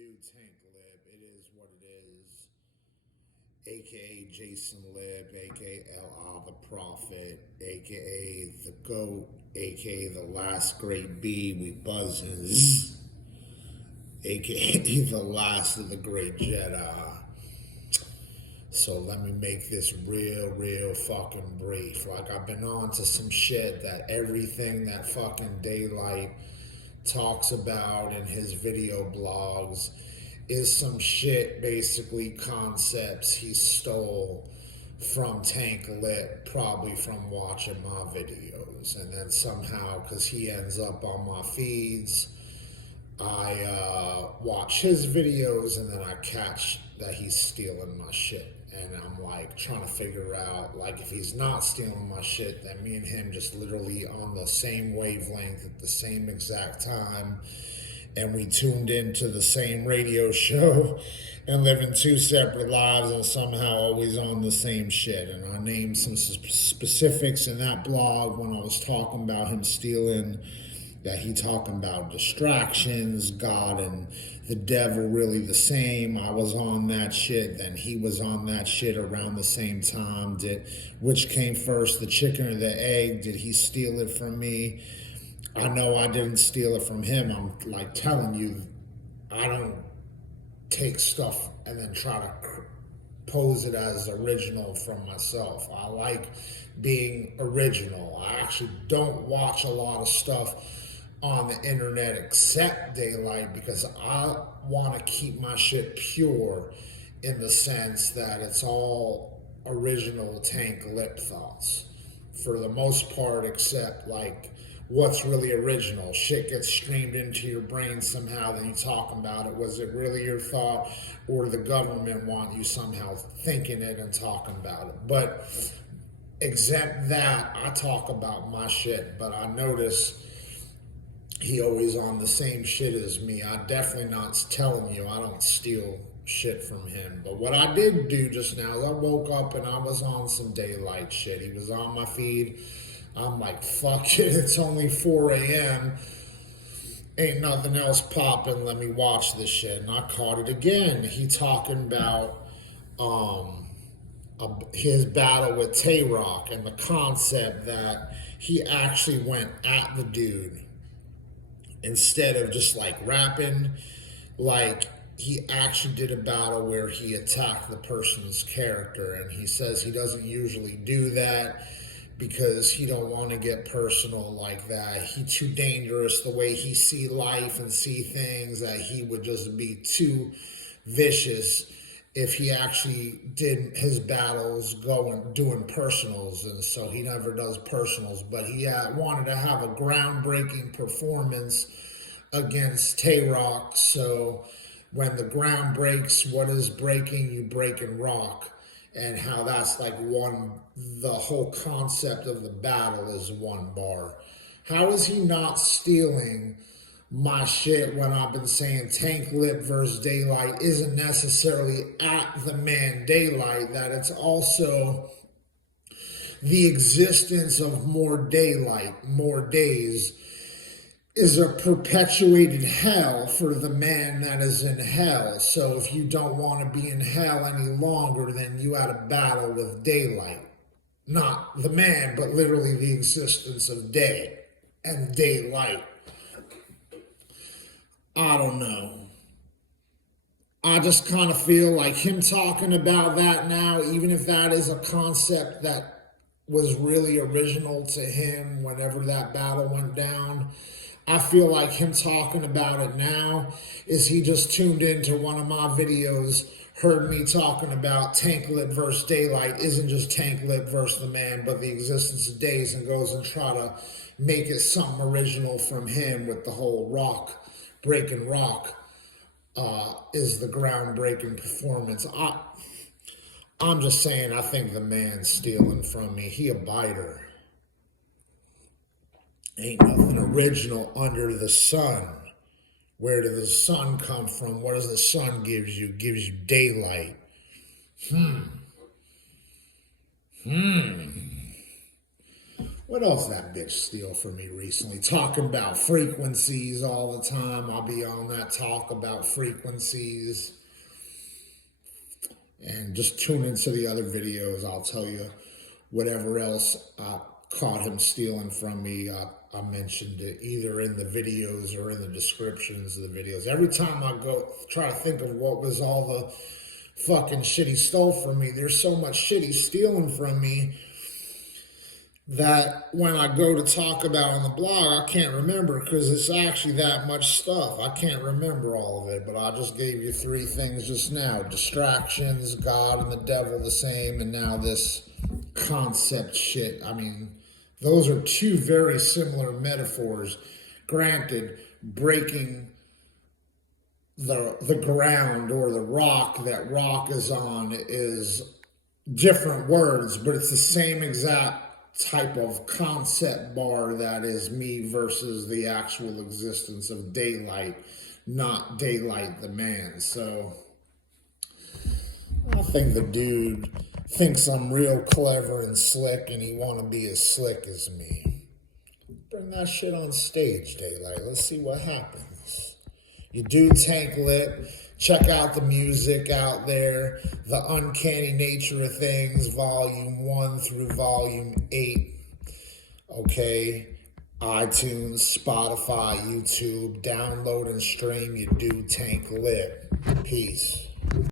dude Tank Lipp. It is what it is. AKA Jason Lipp, AKA LA the Prophet, AKA the GOAT, AKA the last great B we buzzes, AKA the last of the great Jedi. So let me make this real fucking brief. Like, I've been on to some shit that everything that fucking Daylyt talks about in his video blogs is some shit, basically concepts he stole from Tank Lipp, probably from watching my videos. And then somehow, because he ends up on my feeds, I watch his videos and then I catch that he's stealing my shit. And I'm like trying to figure out, like, if he's not stealing my shit, then me and him just literally on the same wavelength at the same exact time. And we tuned into the same radio show and living two separate lives and somehow always on the same shit. And I named some specifics in that blog when I was talking about him stealing, that he talking about distractions, God and the devil really the same. I was on that shit, then he was on that shit around the same time. Which came first, the chicken or the egg? Did he steal it from me? I know I didn't steal it from him. I'm like telling you, I don't take stuff and then try to pose it as original from myself. I like being original. I actually don't watch a lot of stuff on the internet except Daylyt because I want to keep my shit pure in the sense that it's all original Tank Lipp thoughts for the most part, except like what's really original. Shit gets streamed into your brain somehow, then you talking about it. Was it really your thought, or the government want you somehow thinking it and talking about it? But exempt that, I talk about my shit, but I notice he always on the same shit as me. I definitely not telling you I don't steal shit from him. But what I did do just now is I woke up and I was on some Daylyt shit. He was on my feed. I'm like, fuck it, it's only 4 a.m. Ain't nothing else popping. Let me watch this shit. And I caught it again. He talking about his battle with Tay-Rock and the concept that he actually went at the dude instead of just like rapping. Like, he actually did a battle where he attacked the person's character, and he says he doesn't usually do that because he don't want to get personal like that. He too dangerous the way he see life and see things, that he would just be too vicious if he actually did his battles doing personals. And so he never does personals, but he wanted to have a groundbreaking performance against Tay-Rock. So when the ground breaks, what is breaking? You break and rock. And how that's like the whole concept of the battle is one bar. How is he not stealing my shit when I've been saying Tank Lipp versus Daylyt isn't necessarily at the man Daylyt, that it's also the existence of more Daylyt, more days, is a perpetuated hell for the man that is in hell. So if you don't want to be in hell any longer, then you had a battle with Daylyt. Not the man, but literally the existence of day and Daylyt. I don't know. I just kind of feel like him talking about that now, even if that is a concept that was really original to him whenever that battle went down, I feel like him talking about it now is he just tuned into one of my videos, heard me talking about Tank Lipp versus Daylyt isn't just Tank Lipp versus the man, but the existence of days, and goes and try to make it something original from him with the whole rock, breaking rock is the groundbreaking performance. I'm just saying, I think the man's stealing from me. He a biter. Ain't nothing original under the sun. Where did the sun come from? What does the sun give you? Gives you daylight. What else that bitch steal from me recently? Talking about frequencies all the time. I'll be on that talk about frequencies. And just tune into the other videos. I'll tell you whatever else I caught him stealing from me. I mentioned it either in the videos or in the descriptions of the videos. Every time I go try to think of what was all the fucking shit he stole from me, there's so much shit he's stealing from me that when I go to talk about on the blog, I can't remember because it's actually that much stuff. I can't remember all of it, but I just gave you 3 things just now. Distractions, God and the devil the same, and now this concept shit. I mean, those are 2 very similar metaphors. Granted, breaking the ground or the rock that rock is on is different words, but it's the same exact type of concept bar that is me versus the actual existence of Daylyt, not Daylyt the man. So I think the dude thinks I'm real clever and slick and he want to be as slick as me. Bring that shit on stage, Daylyt. Let's see what happens. You do Tank Lipp. Check out the music out there. The Uncanny Nature of Things, Volume 1 through Volume 8. Okay? iTunes, Spotify, YouTube. Download and stream. You do Tank Lipp. Peace.